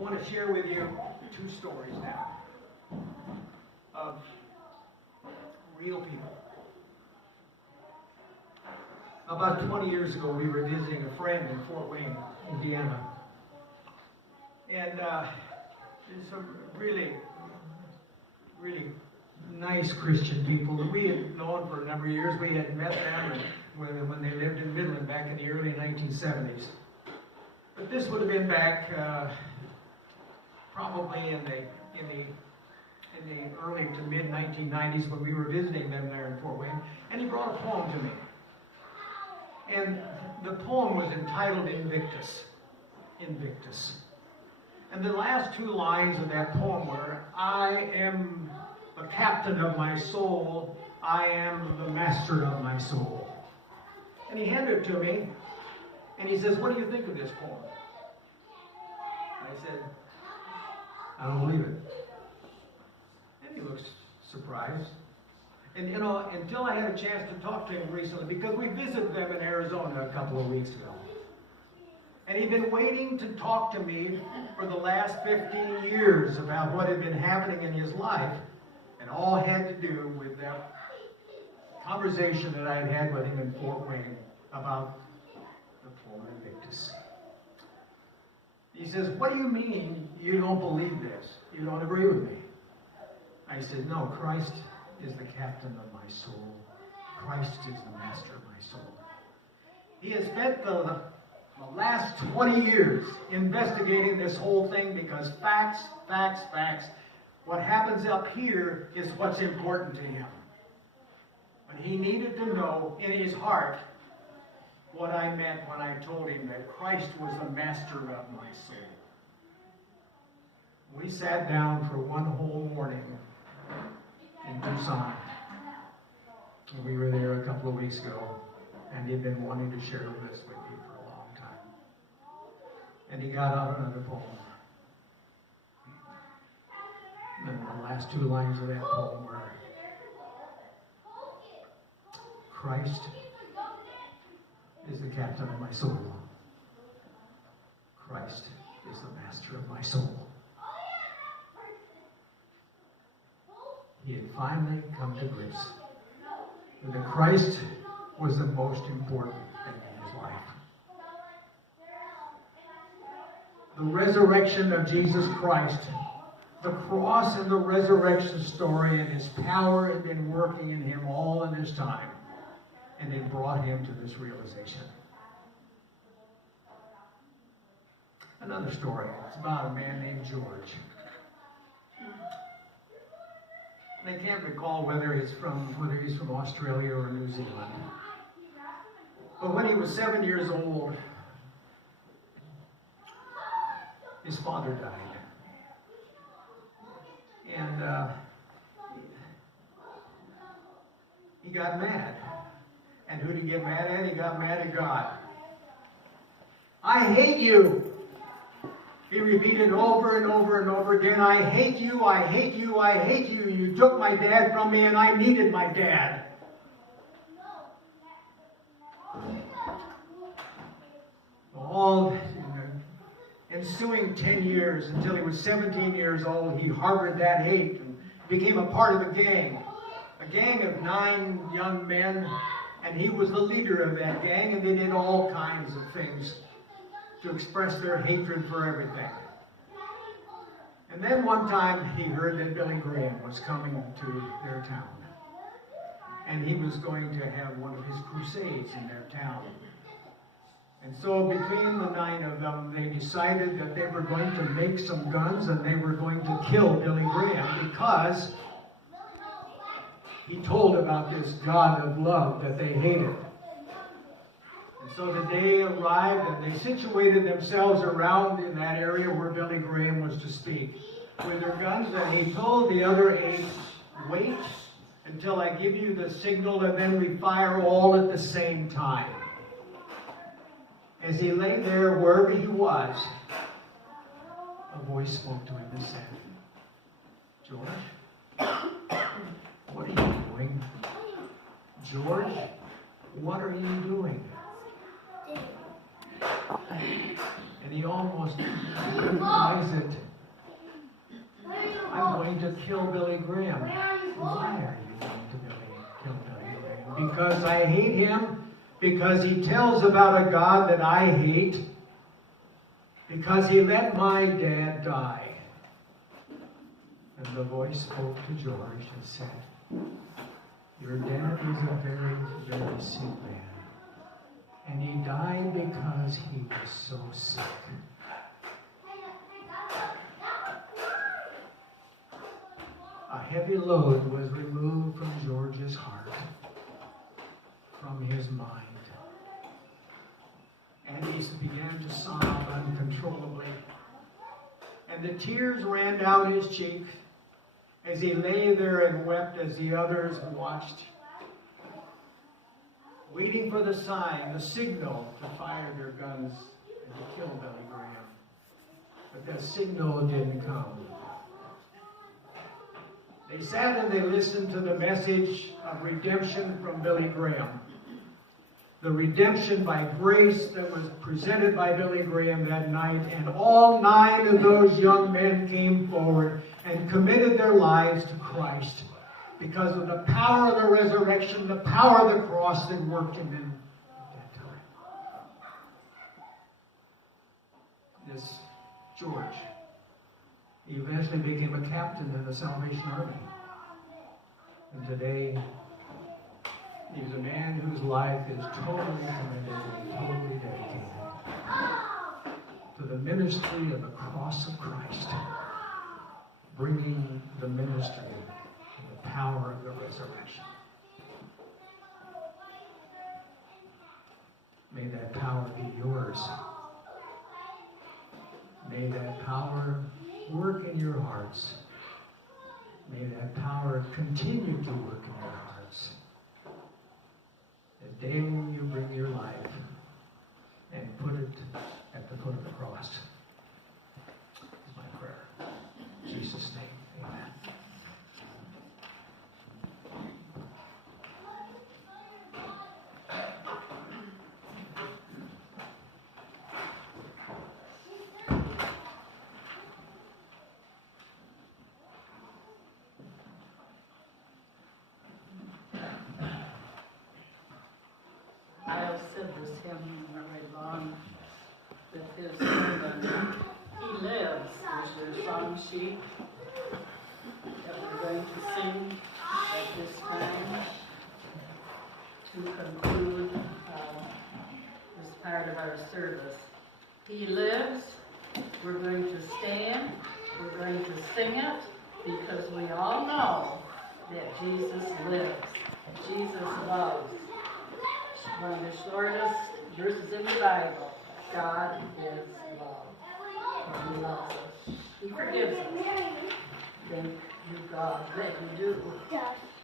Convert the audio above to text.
want to share with you two stories now of real people. About 20 years ago, we were visiting a friend in Fort Wayne, Indiana. And there's some really nice Christian people that we had known for a number of years. We had met them when they lived in Midland back in the early 1970s. But this would have been back probably in the early to mid 1990s when we were visiting them there in Fort Wayne. And he brought a poem to me. And the poem was entitled Invictus. Invictus. And the last two lines of that poem were, I am the captain of my soul, I am the master of my soul. And he handed it to me, and he says, what do you think of this poem? I said, I don't believe it. And he looks surprised. And you know, until I had a chance to talk to him recently, because we visited them in Arizona a couple of weeks ago. And he'd been waiting to talk to me for the last 15 years about what had been happening in his life, and all had to do with that conversation that I had had with him in Fort Wayne about the poem Invictus. He says, what do you mean you don't believe this? You don't agree with me? I said, no, Christ is the captain of my soul. Christ is the master of my soul. He has spent the last 20 years investigating this whole thing because facts. What happens up here is what's important to him. But he needed to know in his heart what I meant when I told him that Christ was the master of my soul. We sat down for one whole morning in Tucson. We were there a couple of weeks ago, and he'd been wanting to share this with me for a long time. And he got out another poem. And the last two lines of that poem were, Christ is the captain of my soul. Christ is the master of my soul. He had finally come to grips with that Christ was the most important thing in his life. The resurrection of Jesus Christ, the cross and the resurrection story and his power had been working in him all in his time, and it brought him to this realization. Another story. It's about a man named George. I can't recall whether he's from Australia or New Zealand. But when he was 7 years old, his father died. And he got mad. And who did he get mad at? He got mad at God. I hate you. He repeated over and over and over again, I hate you, I hate you, I hate you. You took my dad from me and I needed my dad. All ensuing 10 years until he was 17 years old, he harbored that hate and became a part of a gang of 9 young men, and he was the leader of that gang, and they did all kinds of things to express their hatred for everything. And then one time he heard that Billy Graham was coming to their town. And he was going to have one of his crusades in their town. And so between the 9 of them, they decided that they were going to make some guns and they were going to kill Billy Graham because he told about this God of love that they hated. So the day arrived and they situated themselves around in that area where Billy Graham was to speak with their guns, and he told the other 8, wait until I give you the signal and then we fire all at the same time. As he lay there wherever he was, a voice spoke to him and said, George, what are you doing? George, what are you doing? And he almost denies it. I'm going to kill Billy Graham. Why are you going to kill Billy Graham? Because I hate him? Because he tells about a God that I hate? Because he let my dad die? And the voice spoke to George and said, your dad was a very, very sick man. And he died because he was so sick. A heavy load was removed from George's heart, from his mind. And he began to sob uncontrollably. And the tears ran down his cheeks as he lay there and wept as the others watched, waiting for the sign, the signal to fire their guns and to kill Billy Graham. But that signal didn't come. They sat and they listened to the message of redemption from Billy Graham. The redemption by grace that was presented by Billy Graham that night, and all 9 of those young men came forward and committed their lives to Christ because of the power of the resurrection, the power of the cross that worked in them at that time. This George, he eventually became a captain in the Salvation Army. And today, he's a man whose life is totally committed and totally dedicated to the ministry of the cross of Christ, bringing the ministry and the power of the resurrection. May that power be yours. May that power work in your hearts. May that power continue to work in your hearts. As daily you bring your life and put it at the foot of the cross. That's my prayer. In Jesus' name, amen. I've said this hymn right along with his sermon. He lives is your song sheet that we're going to sing at this time to conclude this part of our service. He lives. We're going to stand. We're going to sing it because we all know that Jesus lives. Jesus loves. One of the shortest verses in the Bible. God is love. And He loves us. He forgives us. Thank you, God, that you do.